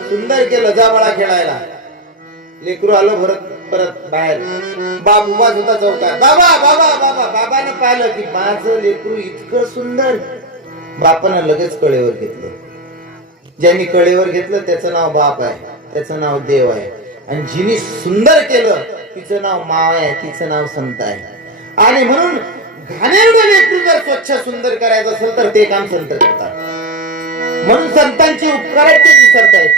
सुंदर केलं जा बाळा खेळायला. लेकरू आलो भरत परत बाहेर. बाप उभाच होता चौकात. बाबा बाबा बाबा बाबाने पाहिलं की माझं लेकरू इतकं सुंदर. बापानं लगेच कळेवर घेतलं. ज्यांनी कळेवर घेतलं त्याचं नाव बाप आहे. त्याचं नाव देव आहे. आणि जिने सुंदर केलं तिचं नाव माव आहे तिचं नाव संत आहे. आणि म्हणून घाणेरडं लेकरू जर स्वच्छ सुंदर करायचं असेल तर ते काम संत करतात. म्हणून संतांचे उपकार ते विसरतायत